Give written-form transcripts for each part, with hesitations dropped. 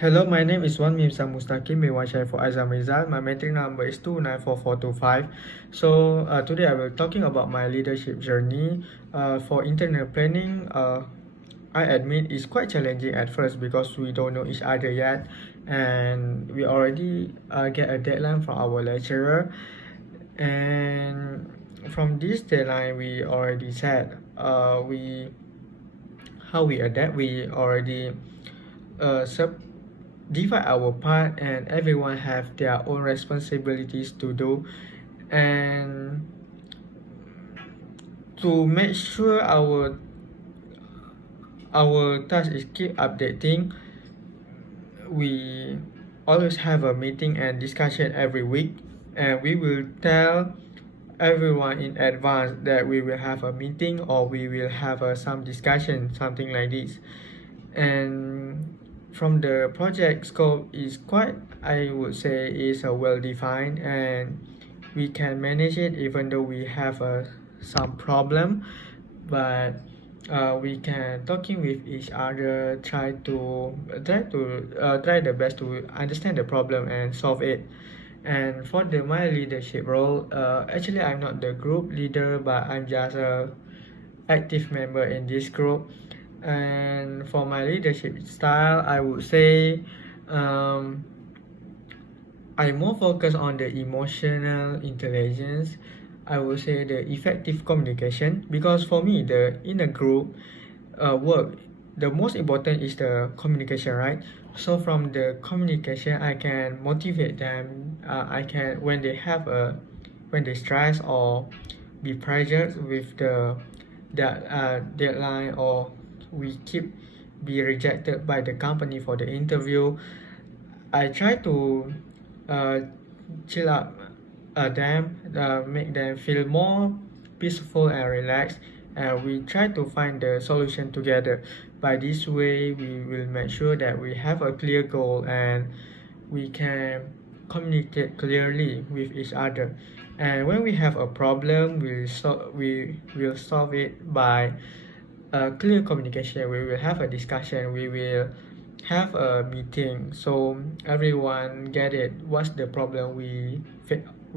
Hello, my name is Wan Mim Mustaqim Mewashai for Azam Rizal. My metric number is 294425. Today I will talking about my leadership journey. For internal planning, I admit it's quite challenging at first because we don't know each other yet, and we already get a deadline from our lecturer. And from this deadline, we already said we how we adapt. We already divide our part, and everyone have their own responsibilities to do, and to make sure our task is keep updating, we always have a meeting and discussion every week, and we will tell everyone in advance that we will have a meeting or we will have some discussion, something like this. And from the project scope is quite, I would say, is well defined, and we can manage it even though we have some problem, but we can talking with each other, try the best to understand the problem and solve it. And for my leadership role, actually I'm not the group leader, but I'm just a active member in this group. And for my leadership style, I would say I'm more focused on the emotional intelligence. I would say the effective communication, because for me, in a group work, the most important is the communication, right? So from the communication, I can motivate them. I can when they stress or be pressured with the deadline, or we keep be rejected by the company for the interview. I try to uh, chill up them, make them feel more peaceful and relaxed, and we try to find the solution together. By this way, we will make sure that we have a clear goal and we can communicate clearly with each other. And when we have a problem, we will solve it by clear communication. We will have a discussion, we will have a meeting, so everyone get it what's the problem we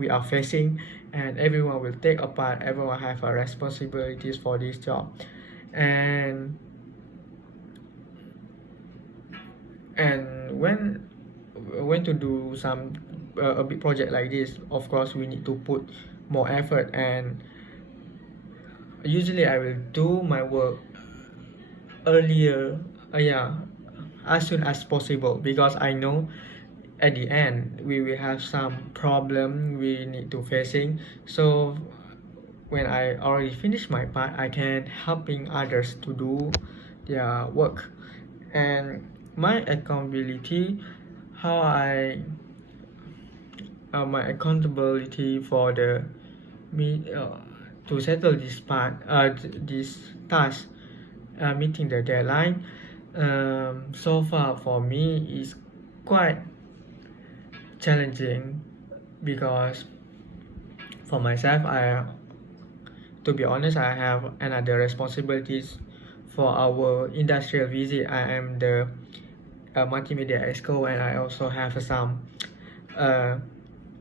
are facing, and everyone will take a part, everyone have a responsibilities for this job. And and when to do some a big project like this, of course we need to put more effort, and usually I will do my work earlier, yeah, as soon as possible, because I know at the end we will have some problem we need to facing. So when I already finish my part, I can helping others to do their work. And my accountability, how I my accountability for the me to settle this part, this task, meeting the deadline. So far for me is quite challenging, because for myself, to be honest, I have another responsibilities for our industrial visit. I am the multimedia exco, and I also have some uh,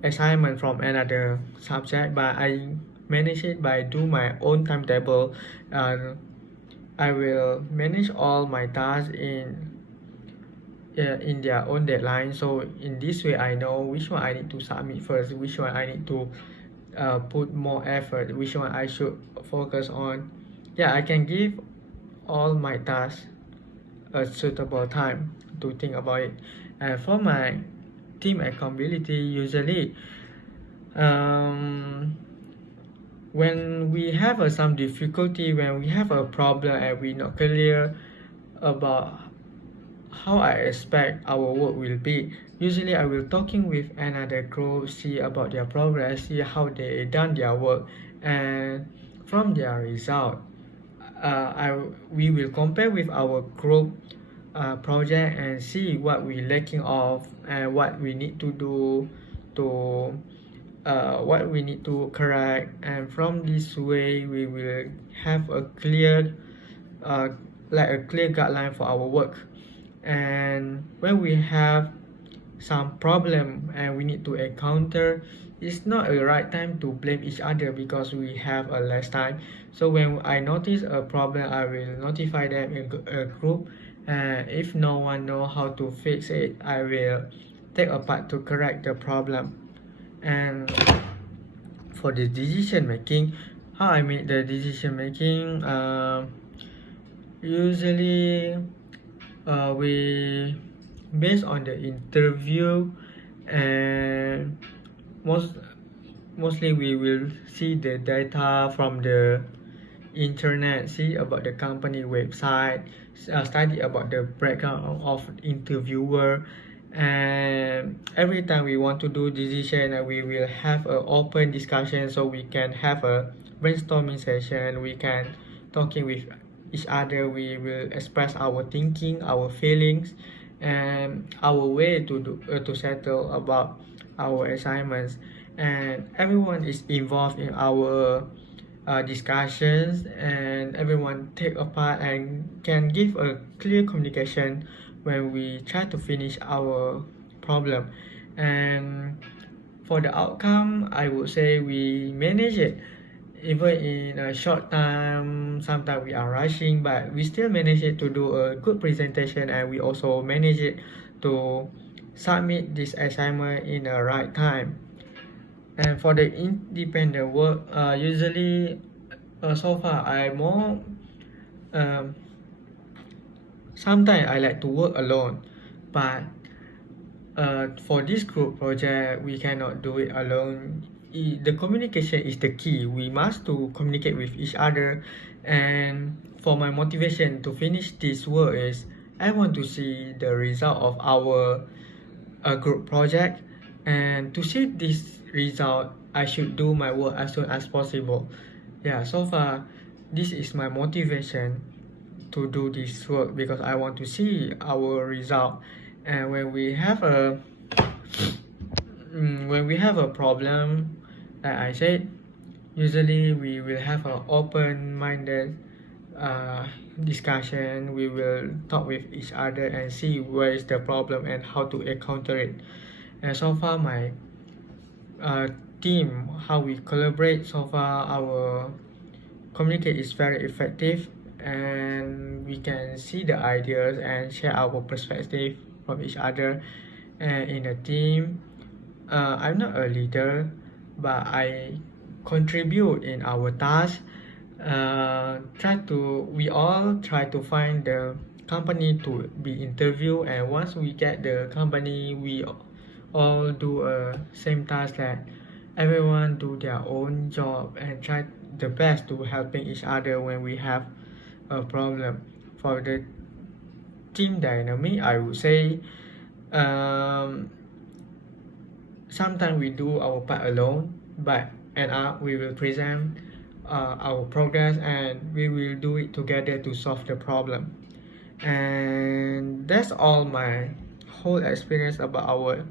assignment from another subject, but I manage it by do my own timetable. I will manage all my tasks in their own deadline. So in this way, I know which one I need to submit first, which one I need to put more effort, which one I should focus on. Yeah, I can give all my tasks a suitable time to think about it. And for my team accountability, usually um, when we have some difficulty, when we have a problem and we not clear about how I expect our work will be, usually I will talking with another group, see about their progress, see how they done their work, and from their result, we will compare with our group project and see what we lacking of and what we need to do to what we need to correct. And from this way, we will have a clear like a clear guideline for our work. And when we have some problem and we need to encounter, it's not a right time to blame each other because we have a less time. So when I notice a problem, I will notify them in a group, and if no one know how to fix it, I will take a part to correct the problem. And for the decision making, how I make the decision making, usually we based on the interview, and mostly we will see the data from the internet, see about the company website, study about the background of interviewer. And every time we want to do decision, we will have an open discussion, so we can have a brainstorming session, we can talking with each other, we will express our thinking, our feelings, and our way to settle about our assignments. And everyone is involved in our discussions, and everyone take a part and can give a clear communication when we try to finish our problem. And for the outcome, I would say we manage it even in a short time. Sometimes we are rushing, but we still manage it to do a good presentation, and we also manage it to submit this assignment in the right time. And for the independent work, usually so far I more um, sometimes I like to work alone, but for this group project we cannot do it alone. The communication is the key. We must to communicate with each other. And for my motivation to finish this work is I want to see the result of our group project, and to see this result I should do my work as soon as possible. Yeah, so far this is my motivation to do this work, because I want to see our result. And when we have a problem, like I said, usually we will have an open-minded discussion. We will talk with each other and see where is the problem and how to encounter it. And so far my team, how we collaborate, so far our communicate is very effective, and we can see the ideas and share our perspective from each other. And in a team, I'm not a leader, but I contribute in our task. We all try to find the company to be interviewed, and once we get the company, we all do a same task, that everyone do their own job and try the best to helping each other when we have a problem. For the team dynamic, I would say sometimes we do our part alone, but end up we will present our progress, and we will do it together to solve the problem. And that's all my whole experience about our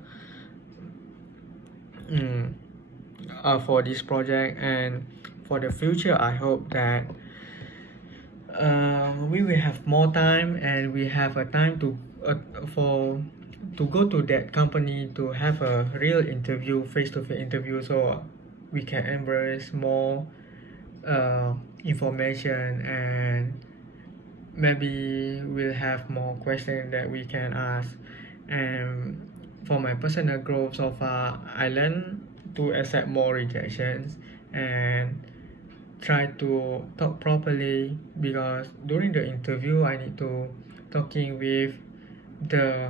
for this project. And for the future, I hope that we will have more time, and we have a time for to go to that company to have a real interview, face-to-face interview, so we can embrace more information, and maybe we'll have more questions that we can ask. And for my personal growth, so far I learned to accept more rejections and try to talk properly, because during the interview I need to talking with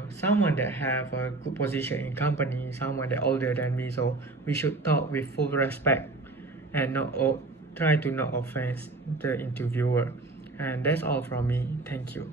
someone that have a good position in company, someone that older than me, so we should talk with full respect and try to not offend the interviewer. And that's all from me. Thank you.